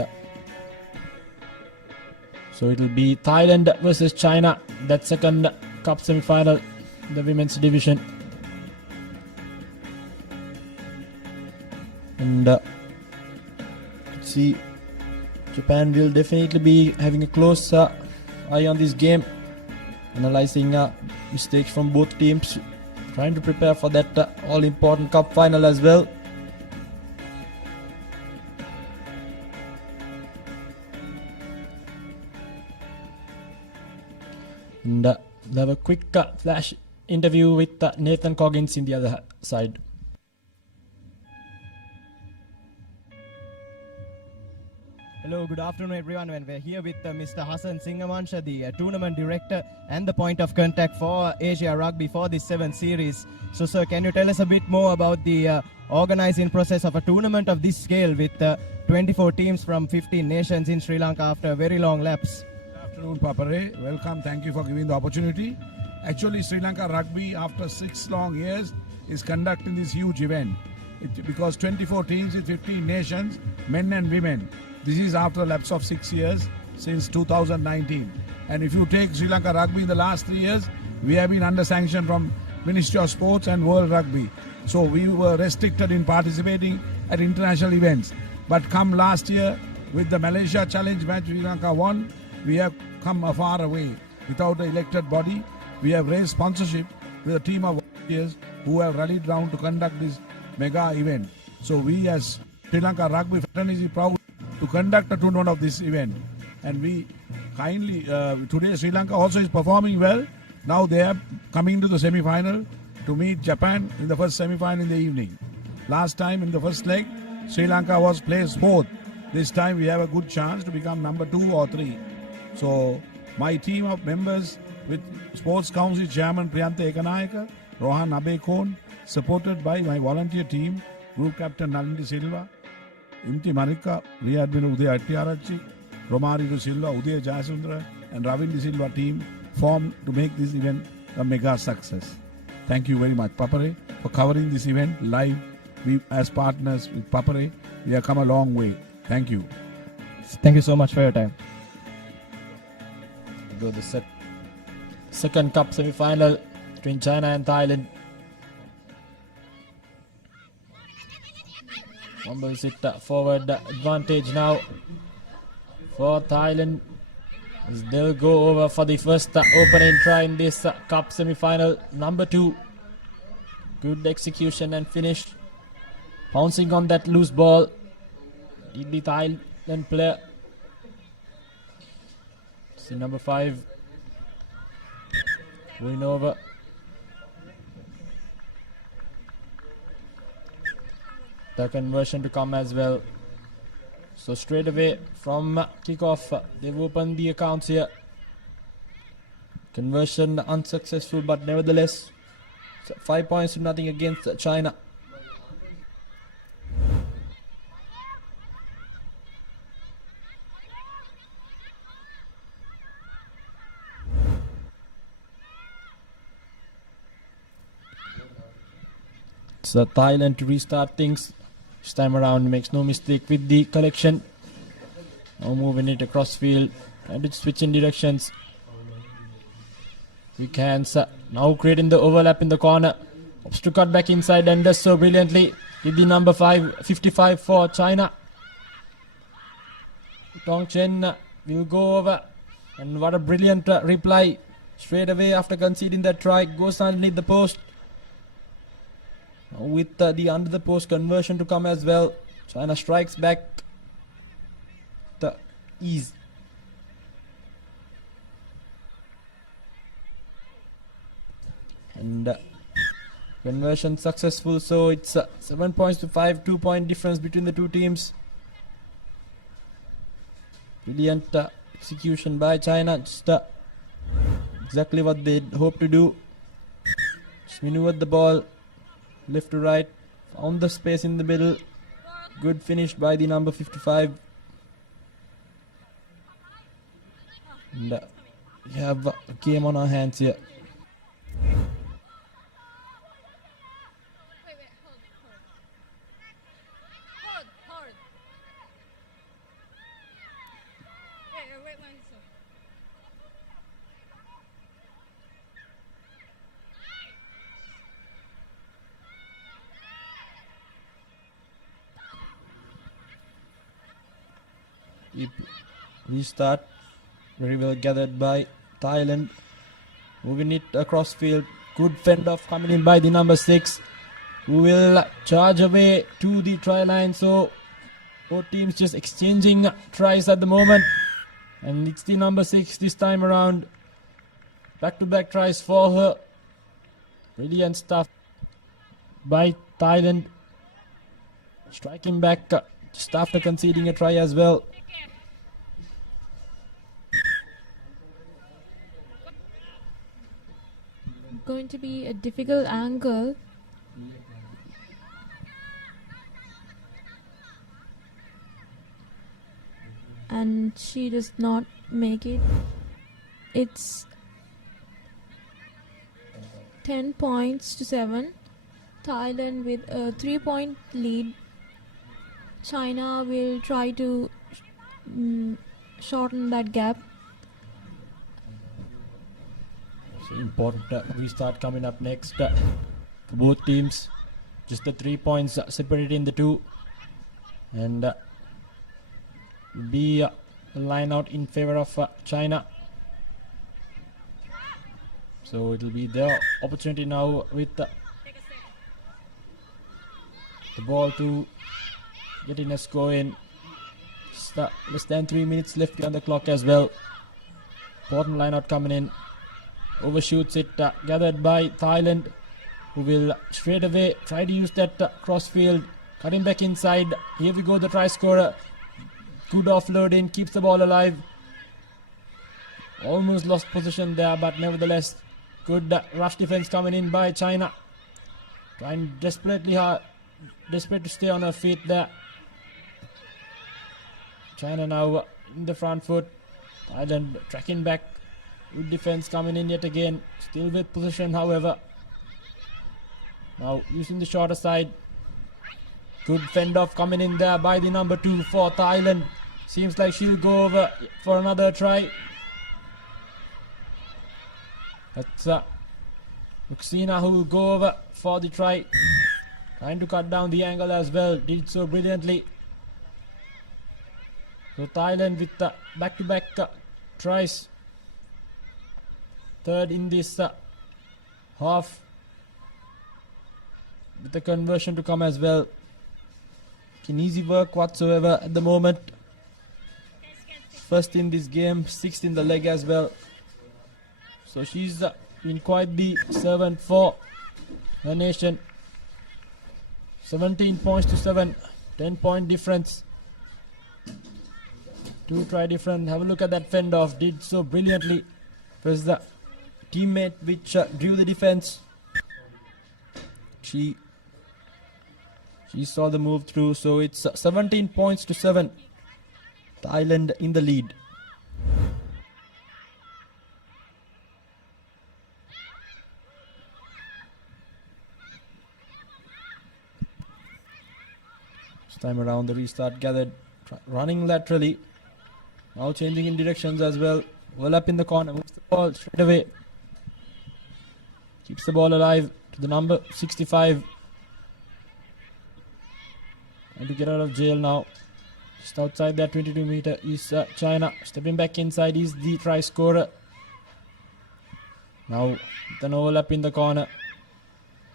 And so it'll be Thailand versus China, that second cup semi-final, the women's division. And see, Japan will definitely be having a close eye on this game, analyzing mistakes from both teams, trying to prepare for that all-important cup final as well. And we'll have a quick flash interview with Nathan Coggins in the other side. Hello, good afternoon everyone. And we're here with Mr. Hassan Singamansha, the tournament director and the point of contact for Asia Rugby for this 7th series. So sir, can you tell us a bit more about the organizing process of a tournament of this scale with 24 teams from 15 nations in Sri Lanka after a very long lapse? Good afternoon, Papare. Welcome. Thank you for giving the opportunity. Actually, Sri Lanka Rugby, after 6 long years, is conducting this huge event. Because 24 teams with 15 nations, men and women. This is after a lapse of 6 years since 2019. And if you take Sri Lanka Rugby in the last 3 years, we have been under sanction from Ministry of Sports and World Rugby. So we were restricted in participating at international events. But come last year, with the Malaysia Challenge match Sri Lanka won, we have come a far away. Without an elected body, we have raised sponsorship with a team of volunteers who have rallied round to conduct this mega event. So we as Sri Lanka Rugby fraternity proud to conduct a tournament of this event. And we kindly, today Sri Lanka also is performing well. Now they are coming to the semi-final to meet Japan in the first semi-final in the evening. Last time in the first leg, Sri Lanka was placed 4th. This time we have a good chance to become number 2 or 3. So my team of members with Sports Council Chairman Priyantha Ekanayaka, Rohan Abekon, supported by my volunteer team, Group Captain Nalindi Silva, Imti Marika, Rear Admiral Uday Attiarachi, Romari De Silva, Uday Jasundra, and Ravindi Silva team formed to make this event a mega success. Thank you very much, Papare, for covering this event live. We, as partners with Papare, we have come a long way. Thank you. Thank you so much for your time. Go the second cup semi-final between China and Thailand. Fumbles it forward advantage now for Thailand as they'll go over for the first opening try in this cup semi-final. Number 2. Good execution and finish. Pouncing on that loose ball. Did the Thailand player. See number 5. Going over. The conversion to come as well. So straight away from kickoff, they've opened the accounts here. Conversion unsuccessful, but nevertheless 5 points to nothing against China. So Thailand to restart things. This time around makes no mistake with the collection. Now moving it across field and it's switching directions. Weak hands now creating the overlap in the corner. Hopes to cut back inside and does so brilliantly. With the number 55 for China. Tong Chen will go over. And what a brilliant reply. Straight away after conceding that try. Goes underneath the post. With the under the post conversion to come as well. China strikes back the ease. And conversion successful, so it's 7 points to 5, 2 point difference between the two teams. Brilliant execution by China, just exactly what they hope to do. Just maneuvered the ball left to right, found the space in the middle. Good finish by the number 55. And we have a game on our hands here. Restart. Very well gathered by Thailand. Moving it across field. Good fend off coming in by the number 6, who will charge away to the try line. So both teams just exchanging tries at the moment. And it's the number 6 this time around. Back-to-back tries for her. Brilliant stuff by Thailand. Striking back just after conceding a try as well. Going to be a difficult angle. And she does not make it. It's 10 points to 7. Thailand with a 3-point lead. China will try to shorten that gap. So important restart coming up next for both teams. Just the 3 points separated in the two. And be a line out in favor of China. So it will be their opportunity now with the ball to get in a score in. Less than 3 minutes left on the clock as well. Important line out coming in. Overshoots it, gathered by Thailand, who will straight away try to use that cross field. Cutting back inside. Here we go, the try scorer. Good offload in, keeps the ball alive. Almost lost position there, but nevertheless, good rush defense coming in by China. Trying desperate to stay on her feet there. China now in the front foot. Thailand tracking back. Good defense coming in yet again. Still with possession, however. Now using the shorter side. Good fend off coming in there by the number 2 for Thailand. Seems like she'll go over for another try. That's Muxina who will go over for the try. Trying to cut down the angle as well. Did so brilliantly. So Thailand with back-to-back tries. Third in this half. With the conversion to come as well. An easy work whatsoever at the moment. First in this game, 6th in the leg as well. So she's been quite the servant for her nation. 17 points to 7, 10-point difference. 2 try difference. Have a look at that fend off. Did so brilliantly. It was the teammate which drew the defense. She saw the move through. So it's 17 points to 7. Thailand in the lead. This time around the restart gathered, running laterally. Now changing in directions as well. Well up in the corner, moves the ball straight away. Keeps the ball alive to the number 65. Trying to get out of jail now. Just outside that 22 meter is China. Stepping back inside is the try scorer. Now with an overlap in the corner.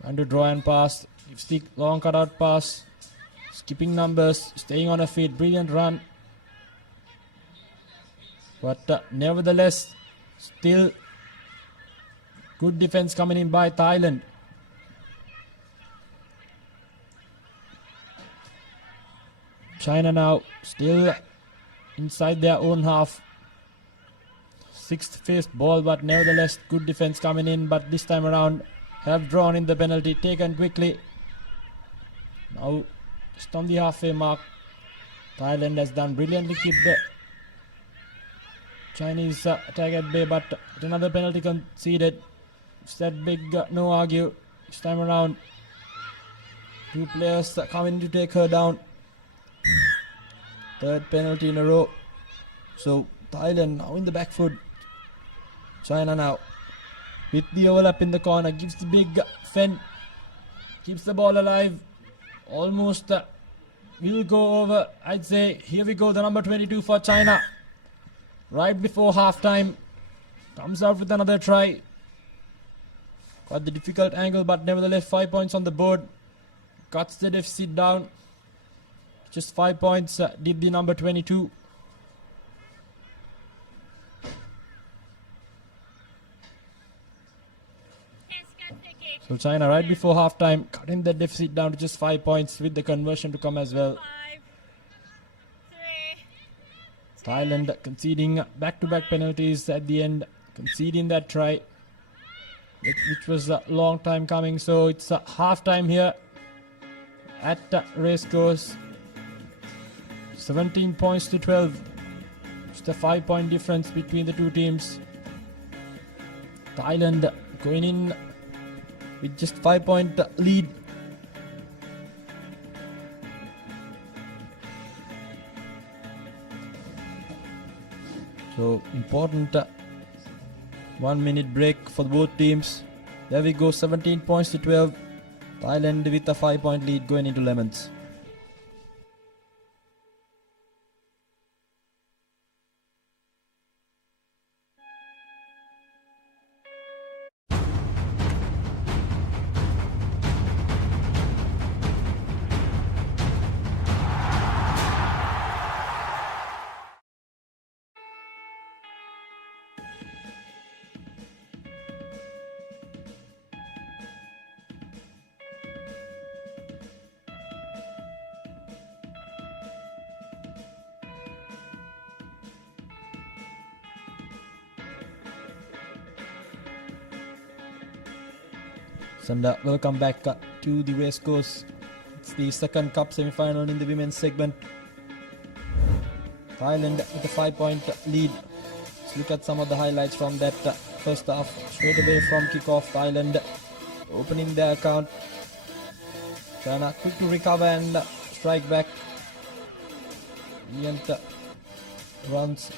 Trying to draw and pass. Gives the long cutout pass. Skipping numbers. Staying on her feet. Brilliant run. But nevertheless, still good defense coming in by Thailand. China now still inside their own half. 6th faced ball, but nevertheless good defense coming in. But this time around have drawn in the penalty, taken quickly. Now just on the halfway mark. Thailand has done brilliantly, keep the Chinese attack at bay, but another penalty conceded. It's that big no argue. This time around 2 players coming to take her down. 3rd penalty in a row. So Thailand now in the back foot. China now with the overlap in the corner, gives the big fend, keeps the ball alive. Almost will go over. I'd say here we go, the number 22 for China. Right before half time, comes out with another try. Got the difficult angle, but nevertheless 5 points on the board. Cuts the deficit down. Just 5 points did the number 22. So China right before halftime cutting the deficit down to just 5 points with the conversion to come as well. 5, 3, Thailand conceding back-to-back penalties at the end, conceding that try, which was a long time coming. So it's halftime here at Racecourse. 17 points to 12. Just a 5-point difference between the two teams. Thailand going in with just 5-point lead. So important 1 minute break for both teams. There we go, 17 points to 12. Thailand with a 5-point lead going into lemons. And welcome back to the Racecourse. It's the second cup semi-final in the women's segment. Thailand with a 5-point lead. Let's look at some of the highlights from that first half. Straight away from kickoff, Thailand opening their account. China quick to recover and strike back. Brilliant runs.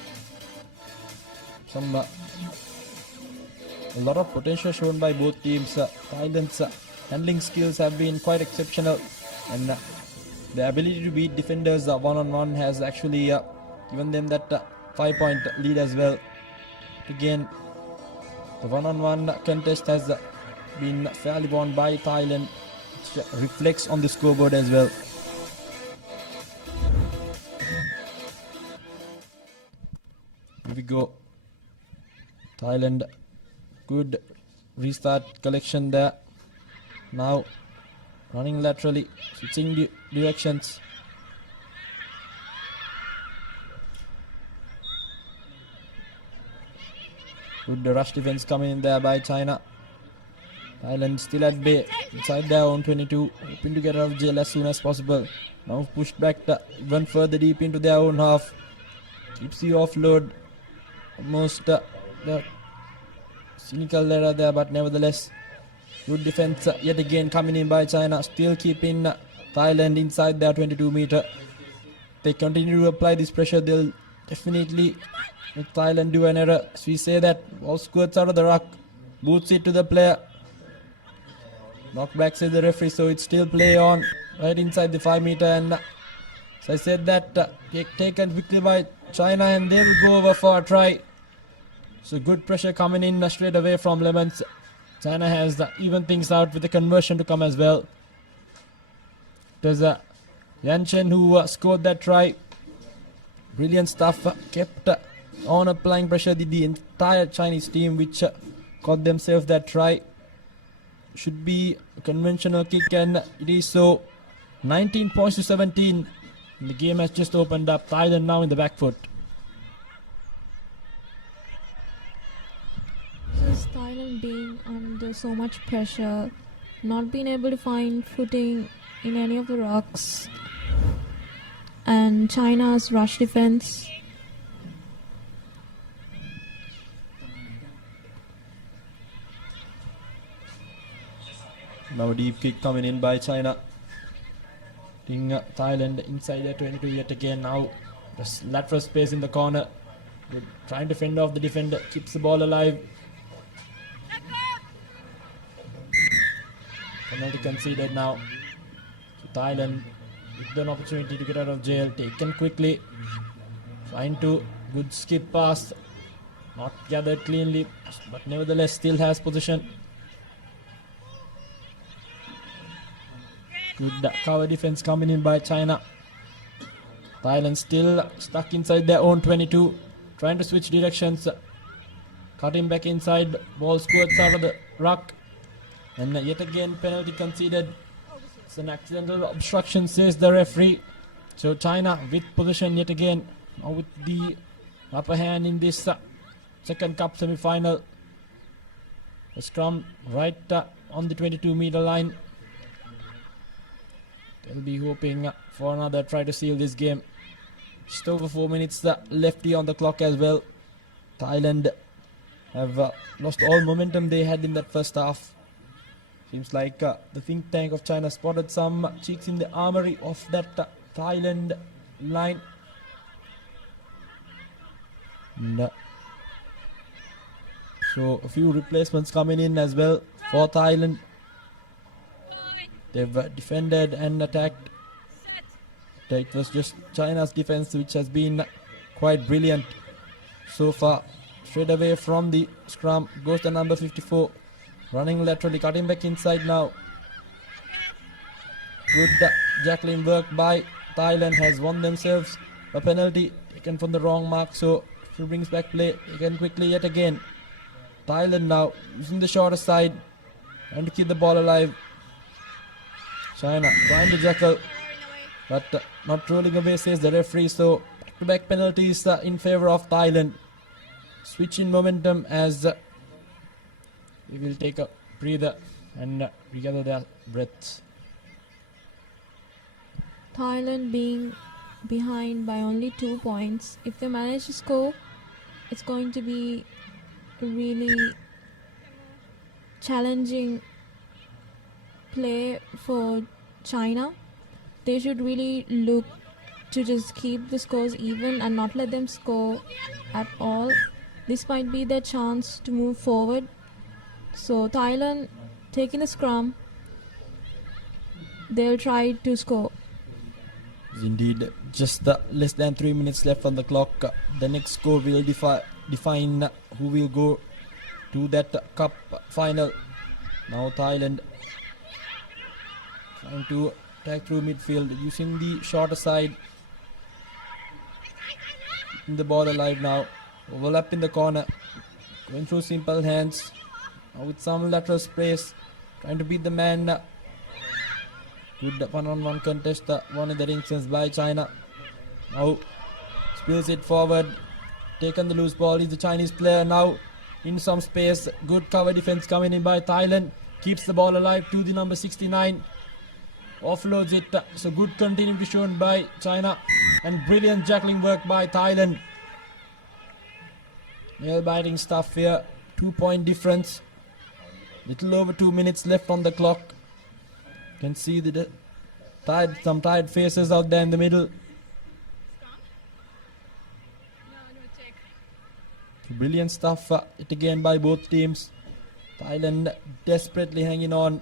A lot of potential shown by both teams. Thailand's handling skills have been quite exceptional, and the ability to beat defenders one-on-one has actually given them that 5-point lead as well. Again, the one-on-one contest has been fairly won by Thailand, which reflects on the scoreboard as well. Here we go. Thailand. Good restart collection there. Now running laterally, switching directions. Good rush defense coming in there by China. Thailand still at bay inside their own 22, hoping to get out of jail as soon as possible. Now pushed back even further deep into their own half. Keeps the offload. Almost the cynical error there, but nevertheless good defense yet again coming in by China, still keeping Thailand inside their 22 meter. They continue to apply this pressure, they'll definitely make Thailand do an error. As we say that, ball squirts out of the ruck, boots it to the player. Knock back, says the referee, so it's still play on right inside the 5 meter, and as I said that taken quickly by China, and they will go over for a try. So good pressure coming in straight away from Lemons. China has even things out with the conversion to come as well. It was Yan Chen who scored that try. Brilliant stuff. Kept on applying pressure. The entire Chinese team which got themselves that try. Should be a conventional kick, and it is so. 19 points to 17. The game has just opened up. Thailand now in the back foot. Just Thailand being under so much pressure, not being able to find footing in any of the rocks, and China's rush defense. Now a deep kick coming in by China. Thailand inside their 22 yet again. Now just lateral space in the corner. Good. Trying to fend off the defender, keeps the ball alive. Penalty conceded now. So Thailand with an opportunity to get out of jail, taken quickly. Trying to good skip pass, not gathered cleanly, but nevertheless still has possession. Good cover defense coming in by China. Thailand still stuck inside their own 22, trying to switch directions. Cutting back inside, ball squirts out of the ruck. And yet again penalty conceded. It's an accidental obstruction, says the referee. So China with possession yet again, now with the upper hand in this second cup semi-final. A scrum right on the 22-meter line. They'll be hoping for another try to seal this game. Just over 4 minutes left here on the clock as well. Thailand have lost all momentum they had in that first half. Seems like the think tank of China spotted some cheeks in the armory of that Thailand line. And, so a few replacements coming in as well for Thailand. They've defended and attacked. It was just China's defense which has been quite brilliant so far. Straight away from the scrum goes the number 54. Running laterally, cutting back inside now. Good Jacqueline work by Thailand has won themselves a penalty taken from the wrong mark. So she brings back play again quickly yet again. Thailand now using the shorter side and to keep the ball alive. China trying to jackal, but not rolling away, says the referee. So back-to-back penalties in favor of Thailand. Switch in momentum as we will take a breather and regather their breaths. Thailand being behind by only 2 points. If they manage to score, it's going to be a really challenging play for China. They should really look to just keep the scores even and not let them score at all. This might be their chance to move forward. So Thailand taking the scrum, they'll try to score. Indeed, just less than 3 minutes left on the clock. The next score will define who will go to that cup final. Now Thailand trying to attack through midfield using the shorter side. Keeping the ball alive now. Overlap in the corner. Going through simple hands. Now with some lateral space. Trying to beat the man. Good one-on-one contest won in that instance by China. Now spills it forward. Taken the loose ball is the Chinese player now in some space. Good cover defense coming in by Thailand. Keeps the ball alive to the number 69. Offloads it. So good continuity shown by China. And brilliant jackling work by Thailand. Nail-biting stuff here. 2-point difference. Little over 2 minutes left on the clock. Can see the some tired faces out there in the middle. Brilliant stuff it again by both teams. Thailand desperately hanging on.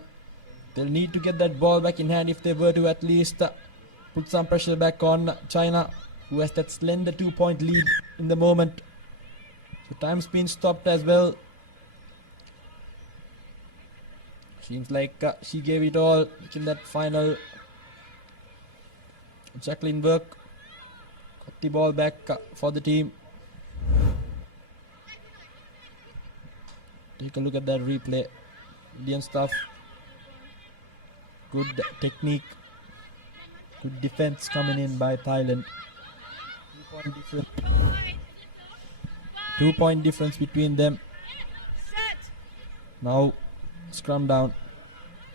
They'll need to get that ball back in hand if they were to at least put some pressure back on China, who has that slender 2-point lead in the moment. So time's been stopped as well. Seems like she gave it all in that final. Jacqueline work. Got the ball back for the team. Take a look at that replay. Brilliant stuff. Good technique. Good defense coming in by Thailand. 2-point difference between them. Now scrum down.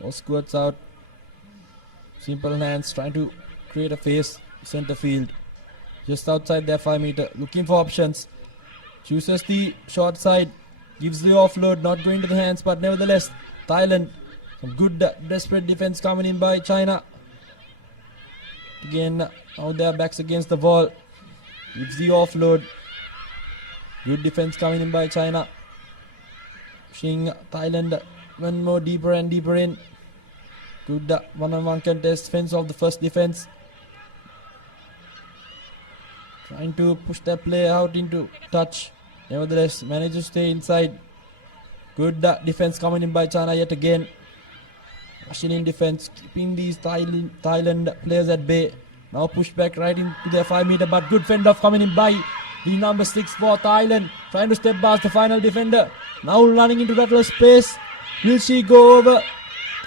Ball squirts out. Simple hands trying to create a face. Center field. Just outside their 5 meter. Looking for options. Chooses the short side. Gives the offload. Not going to the hands, but nevertheless Thailand. Some good desperate defense coming in by China. Again, now their backs against the wall. Gives the offload. Good defense coming in by China. Pushing Thailand one more deeper and deeper in. Good one-on-one contest, fence of the first defense. Trying to push that player out into touch. Nevertheless, manages to stay inside. Good defense coming in by China yet again. Russian in defense, keeping these Thailand players at bay. Now push back right into their 5 meter, but good fend off coming in by the number 6 for Thailand. Trying to step past the final defender. Now running into that little space. Will she go over?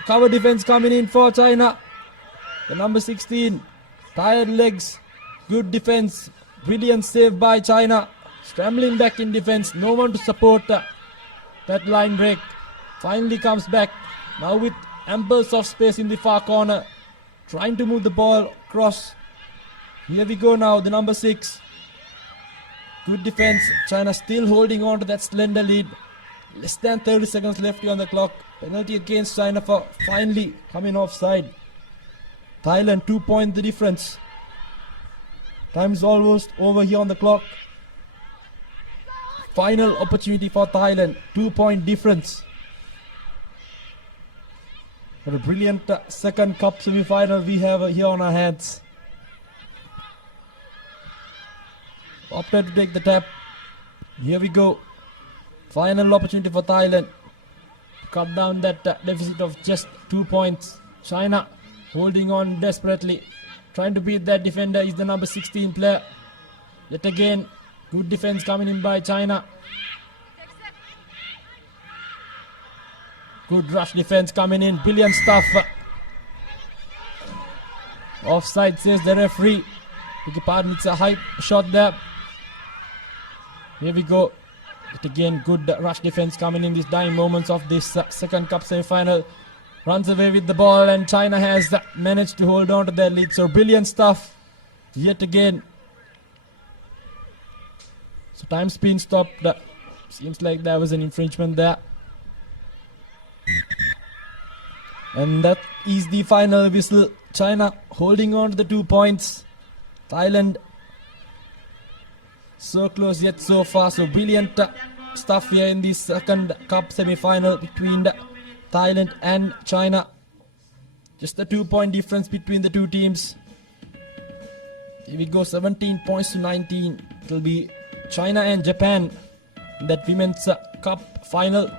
Cover defense coming in for China. The number 16. Tired legs. Good defense. Brilliant save by China. Scrambling back in defense. No one to support that line break. Finally comes back. Now with ample soft space in the far corner. Trying to move the ball across. Here we go now. The number 6. Good defense. China still holding on to that slender lead. Less than 30 seconds left here on the clock. Penalty against China for finally coming offside. Thailand 2 point the difference. Time is almost over here on the clock. Final opportunity for Thailand. 2 point difference. What a brilliant second cup semi-final we have here on our hands. Opted to take the tap. Here we go. Final opportunity for Thailand. Cut down that deficit of just 2 points. China holding on desperately. Trying to beat that defender is the number 16 player. Yet again, good defense coming in by China. Good rush defense coming in. Brilliant stuff. Offside says the referee. Beg your pardon, it's a high shot there. Here we go. But again, good rush defense coming in these dying moments of this second cup semi-final. Runs away with the ball and China has managed to hold on to their lead. So brilliant stuff yet again. So time's been stopped. Seems like there was an infringement there. And that is the final whistle. China holding on to the 2 points. Thailand so close yet so far. So brilliant stuff here in the second cup semi-final between Thailand and China. Just a 2 point difference between the two teams. Here we go, 17 points to 19. It will be China and Japan in that women's cup final.